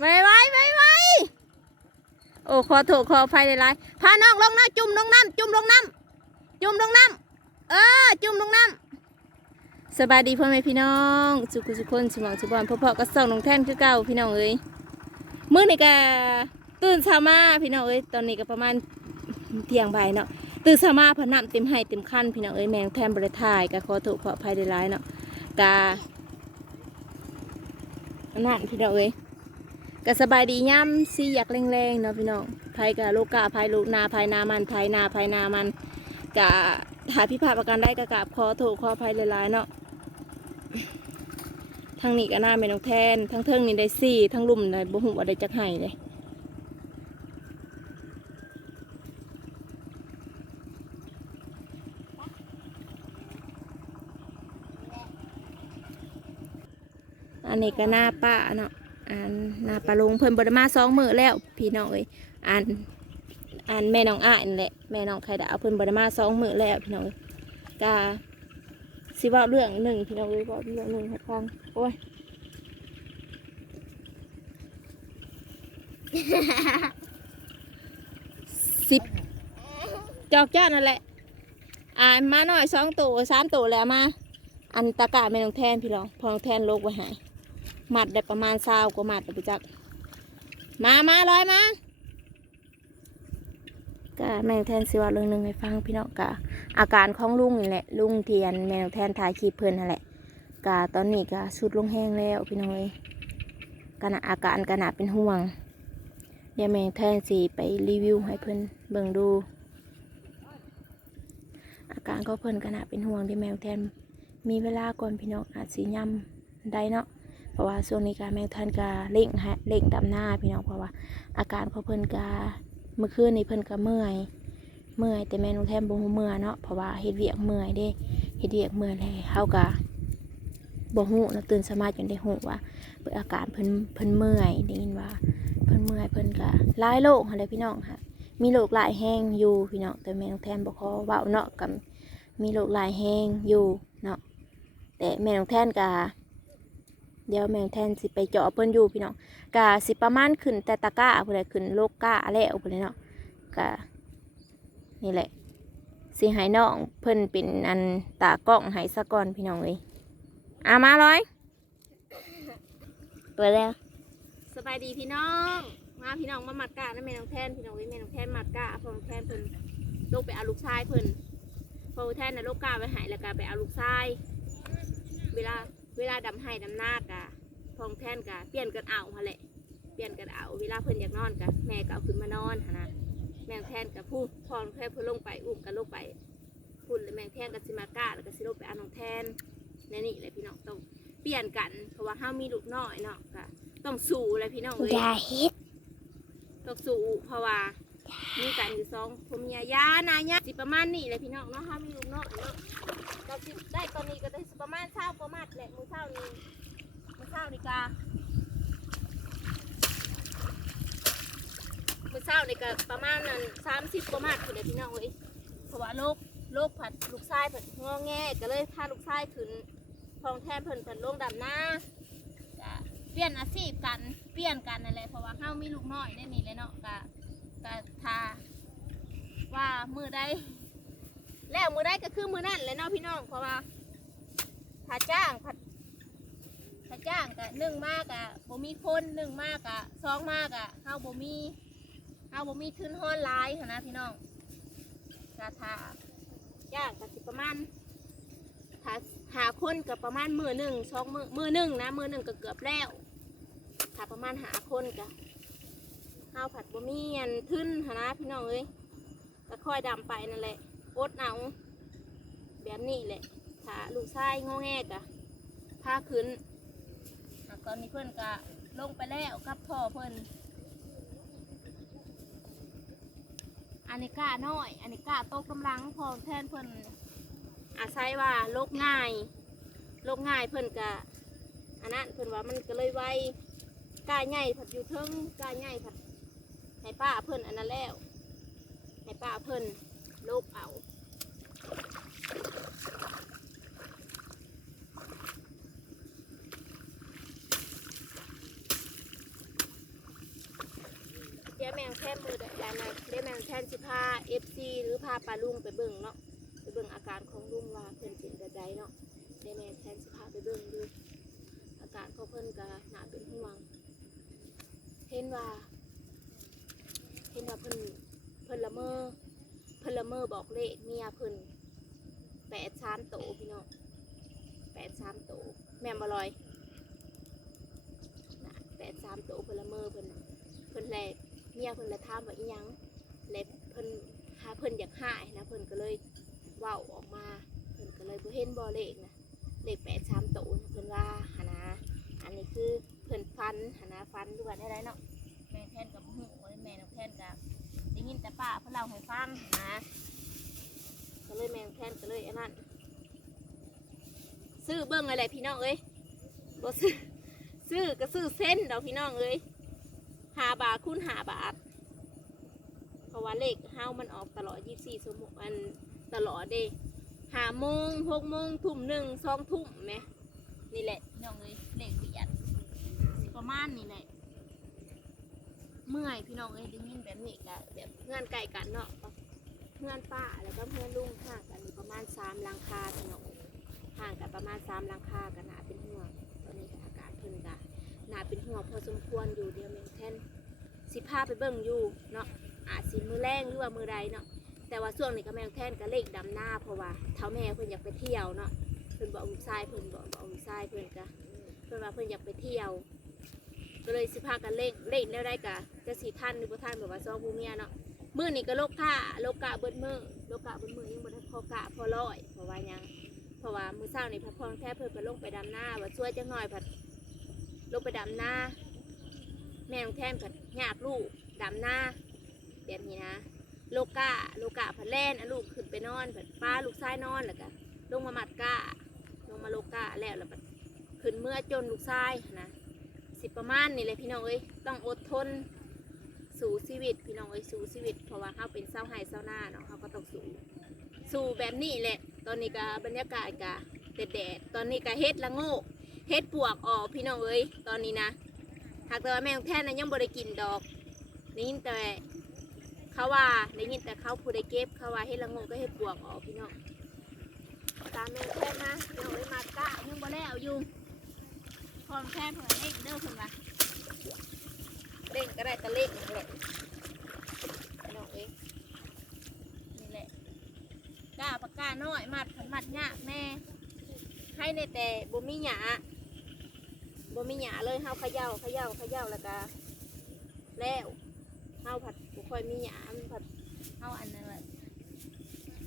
ไว้ไว้ไว้ไว้โอ้ขอโทษขออภัยหลายๆพาน้องลงน้ำจุ่มลงน้ำจุ่มลงน้ำจุ่มลงน้ำเออจุ่มลงน้ำสบายดีพ่อแม่พี่น้องสุขุสุคนสมองสุบอนพ่อๆก็ส่องน้องแท่นคือเก่าพี่น้องเอ้ยมื้อนี้ก็ตื่นเช้ามาพี่น้องเอ้ยตอนนี้ก็ประมาณเที่ยงบ่ายเนาะตื่นเช้ามาพอน้ำเต็มให้เต็มคันพี่น้องเอ้ยแมงแทนบริทายก็ขอโทษขออภัยหลายๆเนาะกานั่นพี่น้องเอ้ย ก็สบายดีย่ำซีอยากแรงๆเนาะพี่น้องภายกับลูกกะภายลูกนาภายนามันภายนาภายนามันกะหาพิพาทประกันได้กะกราบขอโทษขอภัยหลายๆเนาะทั้งนี้ก็น่าเป็นน้องแทนทั้งเทิงนี่ได้สี่ทั้งลุ่มได้บ่หุ่ว่าได้จักไห้เลยอันนี้ก็หน้าป้าเนาะ อันนาปลาลงเพิ่นบดมาสองมือแล้ว พี่น้องเอ้ยอันอันแม่น้องอ้ายนั่นแหละแม่น้องไข่ดาวเพิ่นบดมาสองมือแล้วพี่น้องเอ้ยกาสิว่าเรื่องหนึ่งพี่น้องเอ้ยเว่าเรื่องหนึ่งให้ฟังโอ้ยสิบจอกจ้านั่นแหละ อ่านมาหน่อยสองตัวสามตัวแล้วมา อันตะกาแม่น้องแทนพี่น้องพอน้องแทนโลกไว้ใหาย หมัดได้ประมาณเศร้ากว่ามัดนะพี่จัก มามาลอยมาก็แมงแทนสิว่าเรื่องหนึ่งให้ฟังพี่น้องกะอาการของลุงนี่แหละ ลุงเทียนแมงแทนถ่ายคลิปเพลินนั่นแหละกะตอนนี้กะสุดลงแห้งแล้วพี่น้องเอ้ยกะนะอาการกะนะเป็นห่วง เดี๋ยวแมงแทนสิไปรีวิวให้เพิ่อนเบิ่งดู อาการก็เพิ่นกะนะเป็นห่วงที่แมวแทนมีเวลาก่อนพี่น้องอาจสิย่ำได้เนาะ เพราะว่าช่วงนี้การแมงทันกาเล่งฮะเล่งดำหน้าพี่น้องเพราะว่า อาการของเพิ่นกาเมื่อคืนนี้เพิ่นกาเมื่อยเมื่อยแต่แม่หนูแทมบ่ฮู้เมื่อเนาะเพราะว่าเฮ็ดเวียกเมื่อยเด้เฮ็ดเวียกเมื่อยแล้วเฮากะบ่ฮู้นะตื่นสมาจนได้ฮู้ว่าเปิดอาการเพิ่นเพิ่นเมื่อยได้ยินว่าเพิ่นเมื่อยเพิ่นกะหลายโรคหั่นแหละพี่น้องค่ะมีโรคหลายแห้งอยู่พี่น้องแต่แม่หนูแทมบ่ขอเว้าเนาะกับมีโรคหลายแห้งอยู่เนาะแต่แม่หนูแทนกะ เดี๋ยวแมงแทนสิไปเจาะเพิ่นอยู่พี่น้องกะสิประมาณขึ้นแต่ตะก้าเพิ่นแหละขึ้นโลกก้าแล้วเพิ่นเลยเนาะกะนี่แหละสิให้น้องเพิ่นเป็นอันตากล้องให้ซะก่อนพี่น้องเอ้ยอามาร้อยเปิดแล้วสบายดีพี่น้อง มาพี่น้องมามัดกะนั่นแม่น้องแทนพี่น้องเอ้ยแม่น้องแทนมัดกะพอน้องแทนเพิ่นลงไปเอาลูกชายเพิ่นพอน้องแทนน่ะลูกกะไว้หายแล้วก็ไปเอาลูกชาย เวลา เวลาดำให้ดำหน้ากะพองแทนกะเปลี่ยนกันเอาฮะแหละเปลี่ยนกันเอาเวลาเพิ่นอยากนอนกะแม่ก็เอาขึ้นมานอนหนนะแม่งแทนกับพูดพองแทนเพิ่นลงไปอุ้มกันลงไปพุ่นแล้วแม่งแทนกับสิมากะแล้วก็สิลงไปเอาน้องแทนในนี่แหละพี่น้องต้องเปลี่ยนกันเพราะว่าเฮามีลูกน้อยเนาะก็ต้องสู้เลยพี่น้องเอ้ยอย่าเฮ็ดต้องสู้เพราะว่ามีกันอยู่สองผัวเมียยานาญาสิประมาณนี้แหละพี่น้องเนาะเฮามีลูกน้อยเนาะ ก็สิได้ตอนนี้ก็ได้สิประมาณเช้ากว่ามัดแหละมื้อเช้านี้มือเช้านี่กามือเช้านี่ก็ประมาณนั้นสามสิบกว่ามาคือเด็พี่น้องเอ้ยเพราะว่าโรคโรคผัดลูกชายผัดงอแงก็เลยพาลูกชายขึ้นพองแทนเพิ่นเพิ่นลงดำหน้าเปลี่ยนอาชีพกันเปลี่ยนกันนั่นแหละเพราะว่าเฮามีลูกน้อยได้นี่เลยเนาะก็ก็ทาว่ามือใด แล้วมือใดก็คือมือนั่นเลยเนาะพี่น้องเพราะว่าถ้าจ้างผัดถ้าจ้างกะหนึ่งมากอะบ่มีคนหนึ่งมากอะสองมากอะเฮาบ่มีเฮาบ่มีทุนฮ้อนลายหั้นะพี่น้องถ้าถ้าจ้างก็สิประมาณถ้าหาคนก็ประมาณมือหนึ่งสองมือมือหนึ่งนะมือหนึ่งก็เกือบแล้วถ้าประมาณหาคนก็เฮาผัดบ่มีอันทุนหั้นนะพี่น้องเอ้ยก็ค่อยดำไปนั่นแหละ อดเอาแบบนี้แหละถ้าลูกชายงอแงกะพาขึ้นตอนนี้เพื่อนก็ลงไปแล้วกับพ่อเพื่อนอันนี้กล้าน้อย อันนี้กาโตกกำลังพอแทนเพื่อนอาศัยว่าโรคง่ายโรคง่ายเพื่อนก็อันนั้นเพื่อนว่ามันก็เลยไวกาใหญ่ผัดอยู่เทิงกล้าใหญ่ผัดให้ป้าเพื่อนอันนั้นแล้วให้ป้าเพื่อน โรคเอาเดี๋ยวแมงแท่นมือใดๆนะเดี๋ยวแมงแท่นสิพาเอฟซีหรือพาปลาลุงไปเบิ่งเนาะไปเบิ่งอาการของลุงว่าเพิ่นเป็นแบบใดเนาะเดี๋ยวแมงแท่นสิพาไปเบิ่งดูอาการของเพิ่นก็น่าเป็นห่วงเห็นว่าเห็นว่าเพิ่นเพิ่นละเมอ นละเมอบอกเลขเมียเพิ่นแปดสามโตพี่น้องแปดสามโตแม่บลอยนะแปดสามโตเพิ่นละเมอเพิ่นเพิ่นแลเมียเพิ่นละถามว่าอีหยังแลเพิ่นหาเพิ่นอยากหายนะเพิ่นก็เลยเว้าออกมาเพิ่นก็เลยบ่เห็นบ่เลขนะเลขแปดสามโตนะเพิ่นว่าหนนะอันนี้คือเพิ่นฟันหนนะฟันดูว่าได้ไรเนาะแม่แท่นกับหูแม่น้องแท่นกับ ได้ยินแต่ป้าเพิ่นเล่าให้ฟังนะก็เลยแม่องแทนก็เลยอันนั้นซื้อเบิ้งอะไรพี่น้องเอ้ยบซื้อซื้อก็ซื้อเส้นดอกพี่น้องเอ้ยหาบาทคูณหาบาทเพราะว่าเลขเฮามันออกตลอด24ชั่วโมงอันตลอดเด้หาโมงหกโมงทุ่มหนึ่งสองทุ่มไหมนี่แหละพี่น้องเอ้ยเลขเบียดประมาณนี่แหละ เมื่อยพี่น้องเอ้ยได้ยินแบบนี้ก็แบบเพื่อนไก่กันเนาะเพื่อนป้าแล้วก็เพื่อนลุงห่างกันประมาณสามลังคาพี่น้องห่างกันประมาณสามลังคากันนาเป็นห่วงตอนนี้อาการเพิ่นก็นาเป็นห่วงพอสมควรอยู่เดียวแมงแทนสิพาไปเบิ่งอยู่เนาะอาจสิมือแรงหรือว่ามือใดเนาะแต่ว่าช่วงนี้ก็แมงแทนก็เลขดำหน้าเพราะว่าเท้าแม่เพิ่นอยากไปเที่ยวเนาะเพิ่นบอกลูกชายเพิ่นบอกบอกลูกชายเพิ่นก็เพิ่นว่าเพิ่นอยากไปเที่ยว ก็เลยสิพากันเล่งเล่งแล้วได้กะจะสีท่านหรือบ่ท่านแบบว่าซองผู้เมียเนาะมื้อนี้ก็โลกท่าโลกกะเบิดมื้อโลกกะเบิดมื้อยังบ่ได้พอกะพอร้อยเพราะว่าหยังเพราะว่ามื้อเช้านี่พักผ่อนแค่เพิ่นไปลงไปดำหน้าว่าช่วยจังหน่อยผัดลงไปดำหน้าแม่ของแทนผัดหยากลูกดำหน้าแบบนี้นะโลกะโลกะผัดแล่นเอาลูกขึ้นไปนอนผัดป้าลูกชายนอนแล้วก็ลงมามัดกะลงมาโลกะแล้วแล้วผัดขึ้นเมื่อจนลูกชายนะ สิประมาณนี่เลยพี่น้องเอ้ยต้องอดทนสู่ชีวิตพี่น้องเอ้ยสู่ชีวิต เพราะว่าเขาเป็นเศร้าไห้เศร้าหน้าเนาะเขาก็ต้องสู่สู่แบบนี้แหละ ตอนนี้ก็บรรยากาศก็แดดๆตอนนี้ก็เฮ็ดละโงกเฮ็ดปวกออกพี่น้องเอ้ยตอนนี้นะหากแต่ว่าแม่ของแท้นั้นยังบ่ได้กินดอกได้ยินแต่เขาว่าได้ยินแต่เขาผู้ได้เก็บเขาว่าเฮ็ดละโงกก็เฮ็ดปวกออกพี่น้องตามแม่ของแท้นะพี่น้องเอ้ยมากะยังบ่แล้วอยู่ พร้อมแค่เผื่อเล่งเด้อเพิ่นว่าเล่งก็ได้ตะเล่งนี่แหละน้องเอ้ยนี่แหละกล้าปากกาน้อยมัดผันมัดหยาแม่ให้ในแต่บ่มีหยาบ่มีหยาเลยเฮาเขย่าเขย่าเขย่าแล้วก็แล้วเฮาผัดบ่ค่อยมีหยาผัดเฮาอันนั้นแหละ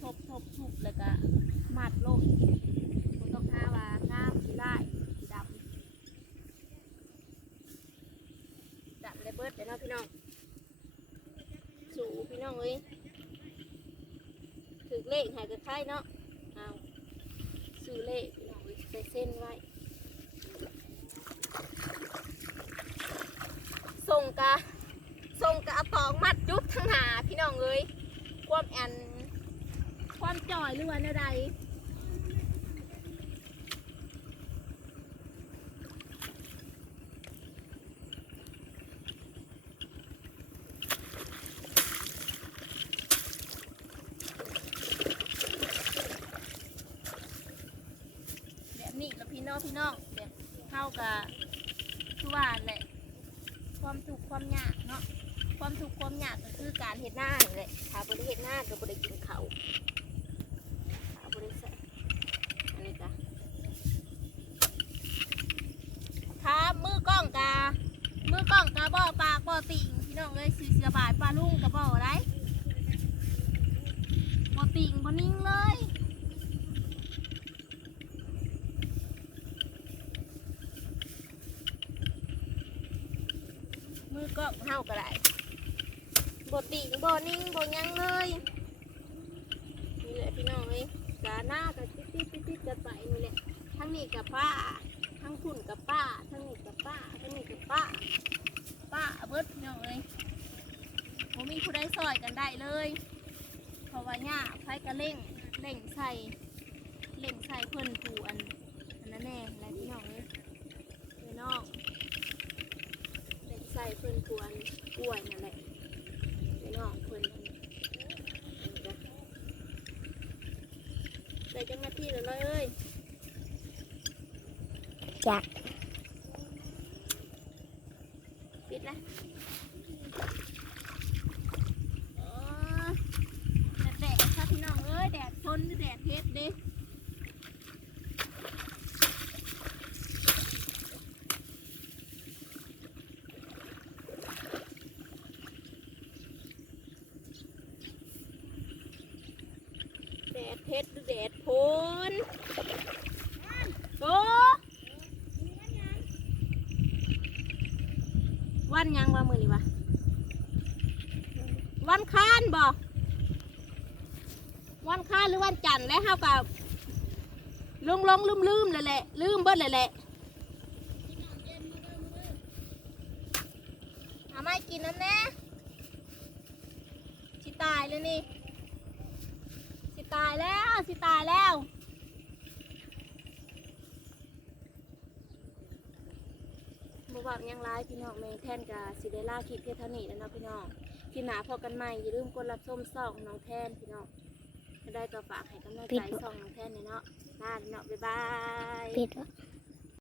ทบทบทุบแล้วก็มัดลงบ่ต้องหาว่างามสิได้สิดำ ดั บิดเดี๋ยวเนาะพี่น้อง สู่พี่น้องเอ้ยถือเลขหายกระไข่เนาะเอาซื้อเลขพี่น้องเอ้ยใส่เส้นไว้ ส่งกะส่งกะเอาตอกมัดจุ๊บทั้งหาพี่น้องเอ้ยความแอนความจ่อยหรือว่าแนวใด แบบนี้แล้วพี่ น้องแบบเข้ากับคือว่าแหละความทุกข์ความยากเนาะความทุกข์ความยากก็คือการเห็ดหน้านี่แหละถ้าบริเห็ดหน้าก็บริกินเขาวถ้าบริใส่อันนี้กะครับมือกล้องกามือกล้องกาบ่อปากบ่อติ่งพี่น้องเลยสีเสียบายปลาลุงกะบ่อไรบ่อติ่งบ่นิ่งเลย มือ ก็เฮาก็ได้บติงบนิ่งบยังเลยนี่แหละพี่น้องเอ้ยกาหน้ากับติดติดติดติดกันไปนี่แหละทั้งนี้กับป้า ทั้งคุณกับป้า ทั้งนี้กับป้า ทั้งนี้กับป้า ป้าเบิดพี่น้องเอ้ยผมมีผู้ใดซอยกันได้เลยเพราะว่าหญ้าไฟกระเล่งเล่งใส่เล่งใส่เพิ่นผูอันอันนั้นแน่อะไรพี่น้องเอ้ยพี่น้อง เด็กใส่เพื่อนกวนกล้วยนั่นแหละน้อกเพื่อนใส่จังหน้าที่เลยเลยจัก ปิดนะโอ้ยแดดครับพี่น้องเอ้ยแดดทนหรือแดดเฮ็ดเด้แดดเฮ็ดหรือแดดพนโต วันยังว่ามือนี่วะวันค้านบ่วันค้านหรือวันจันทร์แล้วเฮากับลงลงลืมลืมเลยแหละลืมเบิดเลยแหละเอาไม่กินน้ำแน่สิตายเลยนี่ สิตายแล้ว สิตายแล้ว บบอกหยังร้ายพี่น้องแมงแทนกาสิเดล่าคลิปเพียงเท่านี้แล้วเนาะพี่น้องคลิปหนาพอกันใหม่อย่าลืมกดรับส้มซองน้องแทนพี่น้องจะได้ก็ฝากให้กำลังใจซองน้องแทนหน่อยเนาะลาเนาะบ๊ายบาย ปิดวะ